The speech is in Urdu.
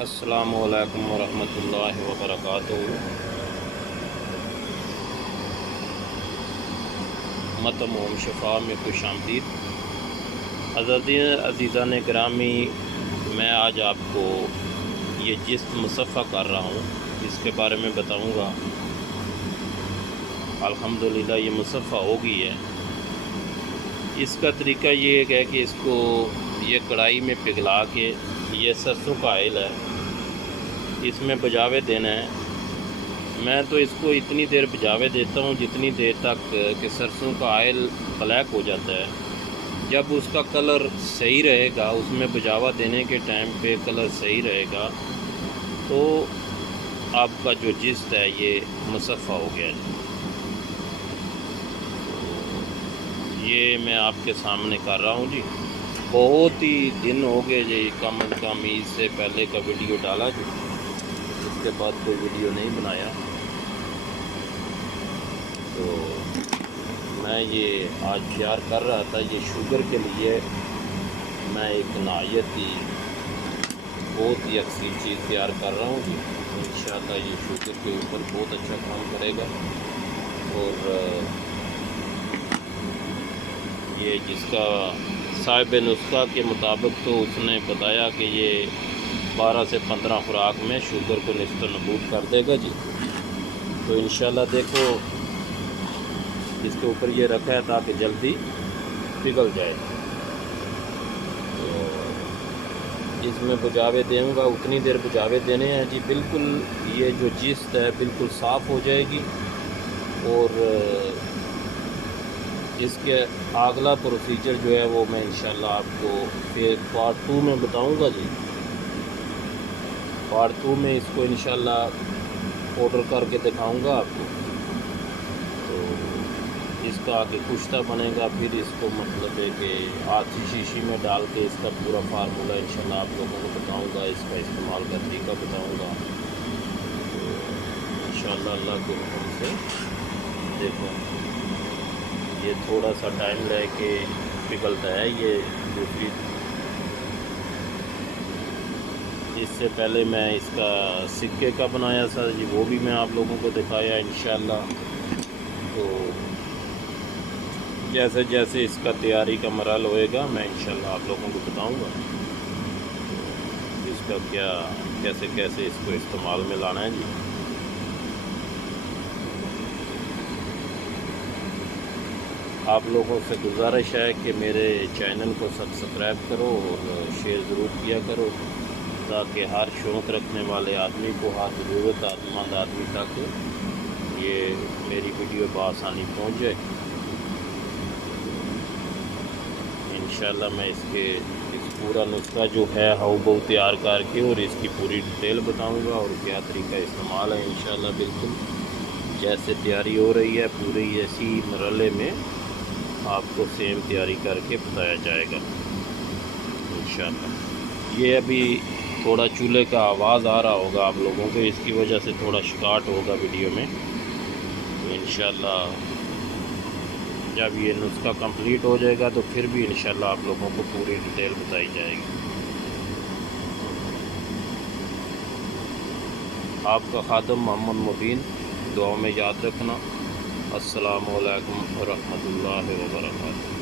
السلام علیکم ورحمۃ اللہ وبرکاتہ۔ متم اوم شفا میں خوش آمدید۔ عزیزان گرامی، میں آج آپ کو یہ جسم مصفحہ کر رہا ہوں، اس کے بارے میں بتاؤں گا۔ الحمدللہ یہ مصفحہ ہو گئی ہے۔ اس کا طریقہ یہ ہے کہ اس کو یہ کڑھائی میں پگھلا کے، یہ سرسوں کا آئل ہے، اس میں بجاوے دینا ہے۔ میں تو اس کو اتنی دیر بجاوے دیتا ہوں جتنی دیر تک کہ سرسوں کا آئل بلیک ہو جاتا ہے۔ جب اس کا کلر صحیح رہے گا، اس میں بجاوا دینے کے ٹائم پہ کلر صحیح رہے گا، تو آپ کا جو جست ہے یہ مصفحہ ہو گیا ہے۔ یہ میں آپ کے سامنے کر رہا ہوں جی۔ بہت ہی دن ہو گئے جی، کم از کم عید سے پہلے کا ویڈیو ڈالا جی، اس کے بعد کوئی ویڈیو نہیں بنایا۔ تو میں یہ آج شیئر کر رہا تھا، یہ شوگر کے لیے میں ایک نہایت ہی بہت ہی اچھی چیز تیار کر رہا ہوں جی۔ انشاءاللہ یہ شوگر کے اوپر بہت اچھا کام کرے گا، اور یہ جس کا صاحب نسخہ کے مطابق تو اس نے بتایا کہ یہ 12 سے 15 خوراک میں شوگر کو نیست و نابود کر دے گا جی۔ تو انشاءاللہ دیکھو، اس کے اوپر یہ رکھا ہے تاکہ جلدی پگھل جائے۔ تو اس میں بجاوے دوں گا، اتنی دیر بجاوے دینے ہیں جی، بالکل یہ جو جست ہے بالکل صاف ہو جائے گی۔ اور اس کے اگلا پروسیجر جو ہے وہ میں انشاءاللہ آپ کو پھر پارٹ 2 میں بتاؤں گا جی۔ پارٹ 2 میں اس کو انشاءاللہ آرڈر کر کے دکھاؤں گا آپ کو۔ تو اس کا آگے کشتہ بنے گا، پھر اس کو مطلب ہے کہ آتی شیشی میں ڈال کے اس کا پورا فارمولہ انشاءاللہ آپ لوگوں کو بتاؤں گا، اس کا استعمال کا طریقہ بتاؤں گا۔ تو انشاءاللہ اللہ کے حکم سے دیکھو، یہ تھوڑا سا ٹائم لے کے پگھلتا ہے۔ یہ دوسری، اس سے پہلے میں اس کا سکے کا بنایا تھا جی، وہ بھی میں آپ لوگوں کو دکھایا انشاءاللہ۔ تو جیسے جیسے اس کا تیاری کا مرحل ہوئے گا میں انشاءاللہ آپ لوگوں کو بتاؤں گا اس کا کیا کیسے کیسے اس کو استعمال میں لانا ہے جی۔ آپ لوگوں سے گزارش ہے کہ میرے چینل کو سبسکرائب کرو اور شیئر ضرور کیا کرو، تاکہ ہر شوق رکھنے والے آدمی کو، ہر ضرورت مند آدمی تک یہ میری ویڈیو بآسانی پہنچ جائے۔ انشاءاللہ میں اس پورا نسخہ جو ہے ہاؤ بہو تیار کر کے اور اس کی پوری ڈیٹیل بتاؤں گا، اور کیا طریقہ استعمال ہے انشاءاللہ بالکل جیسے تیاری ہو رہی ہے پوری اسی مرحلے میں آپ کو سیم تیاری کر کے بتایا جائے گا انشاءاللہ۔ یہ ابھی تھوڑا چولہے کا آواز آ رہا ہوگا آپ لوگوں کو، اس کی وجہ سے تھوڑا شکاٹ ہوگا ویڈیو میں۔ تو انشاءاللہ جب یہ نسخہ کمپلیٹ ہو جائے گا تو پھر بھی انشاءاللہ آپ لوگوں کو پوری ڈیٹیل بتائی جائے گی۔ آپ کا خادم محمد مبین، دعاؤں میں یاد رکھنا۔ السلام علیکم ورحمۃ اللہ وبرکاتہ۔